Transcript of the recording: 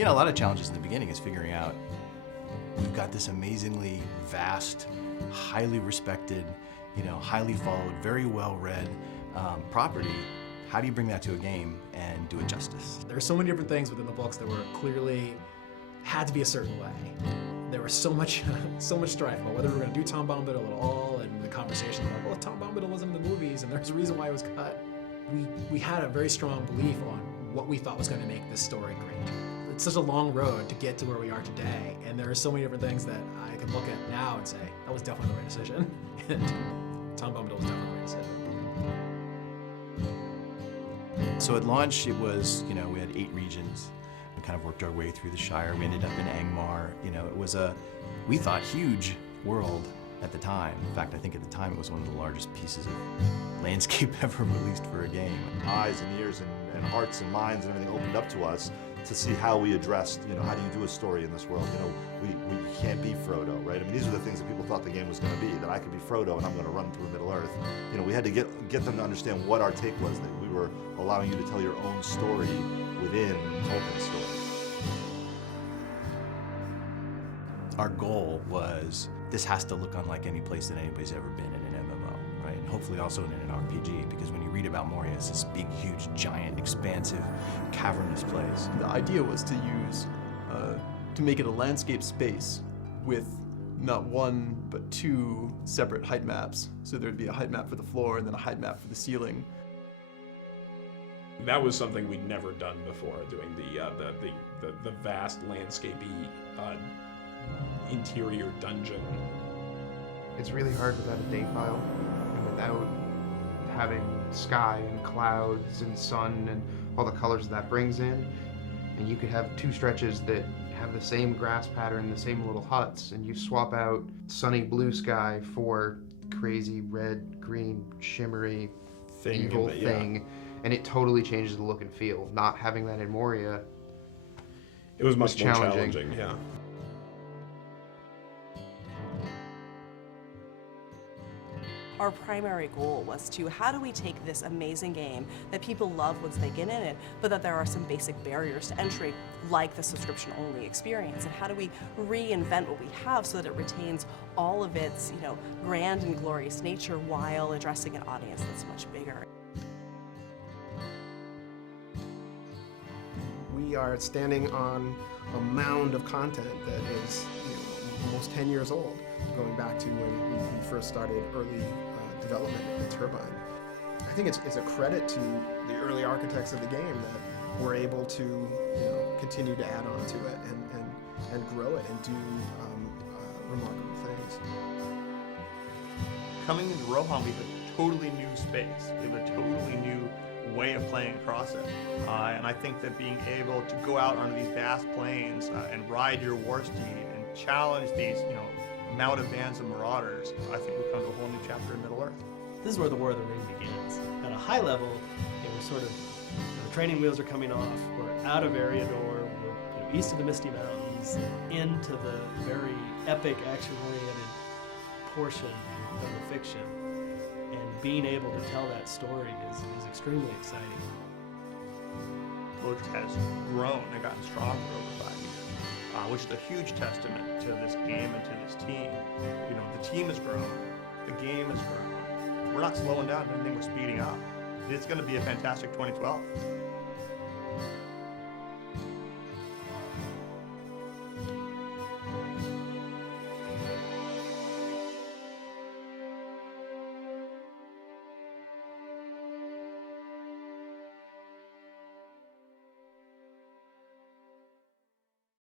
You know, a lot of challenges in the beginning is figuring out, we've got this amazingly vast, highly respected, you know, highly followed, very well-read property. How do you bring that to a game and do it justice? There are so many different things within the books that were clearly had to be a certain way. There was so much strife about whether we were going to do Tom Bombadil at all, and the conversation about, well, Tom Bombadil wasn't in the movies, and there's a reason why it was cut. We had a very strong belief on what we thought was going to make this story great. It's such a long road to get to where we are today, and there are so many different things that I can look at now and say, that was definitely the right decision, and Tom Bombadil was definitely the right decision. So at launch, it was, you know, we had 8 regions. We kind of worked our way through the Shire. We ended up in Angmar. You know, it was a, we thought, huge world at the time. In fact, I think at the time it was one of the largest pieces of landscape ever released for a game. Eyes and ears and hearts and minds and everything opened up to us to see how we addressed, you know, how do you do a story in this world? You know, we can't be Frodo, right? I mean, these are the things that people thought the game was going to be, that I could be Frodo and I'm going to run through Middle-earth. You know, we had to get them to understand what our take was, that we were allowing you to tell your own story within Tolkien's story. Our goal was, this has to look unlike any place that anybody's ever been in an MMO, right? And hopefully also in an RPG, because when you read about Moria, it's this big, huge, giant, expansive, cavernous place. The idea was to use, to make it a landscape space with not one, but 2 separate height maps. So there'd be a height map for the floor and then a height map for the ceiling. That was something we'd never done before, doing the vast landscapey interior dungeon. It's really hard without a date file and without having sky and clouds and sun and all the colors that brings in. And you could have 2 stretches that have the same grass pattern, the same little huts, and you swap out sunny blue sky for crazy red, green, shimmery, evil thing, and it totally changes the look and feel. Not having that in Moria, it was much more challenging. challenging, yeah. Our primary goal was to, how do we take this amazing game that people love once they get in it, but that there are some basic barriers to entry, like the subscription-only experience, and how do we reinvent what we have so that it retains all of its, you know, grand and glorious nature while addressing an audience that's much bigger. We are standing on a mound of content that is, you know, almost 10 years old, going back to when we first started early development of the Turbine. I think it's a credit to the early architects of the game that we're able to, you know, continue to add on to it and grow it and do remarkable things. Coming into Rohan, we have a totally new space. We have a totally new way of playing across it. And I think that being able to go out onto these vast plains and ride your war steed and challenge these, you know, mounted bands of marauders, I think we come to a whole new chapter in Middle-earth. This is where the War of the Ring begins. At a high level, it was sort of, the training wheels are coming off, we're out of Eriador, we're, you know, east of the Misty Mountains, into the very epic, action-oriented portion of the fiction. And being able to tell that story is extremely exciting. Lodric has grown and gotten stronger over 5 years. Which is a huge testament to this game and to this team. You know, the team has grown, the game has grown. We're not slowing down, anything, we're speeding up. It's going to be a fantastic 2012.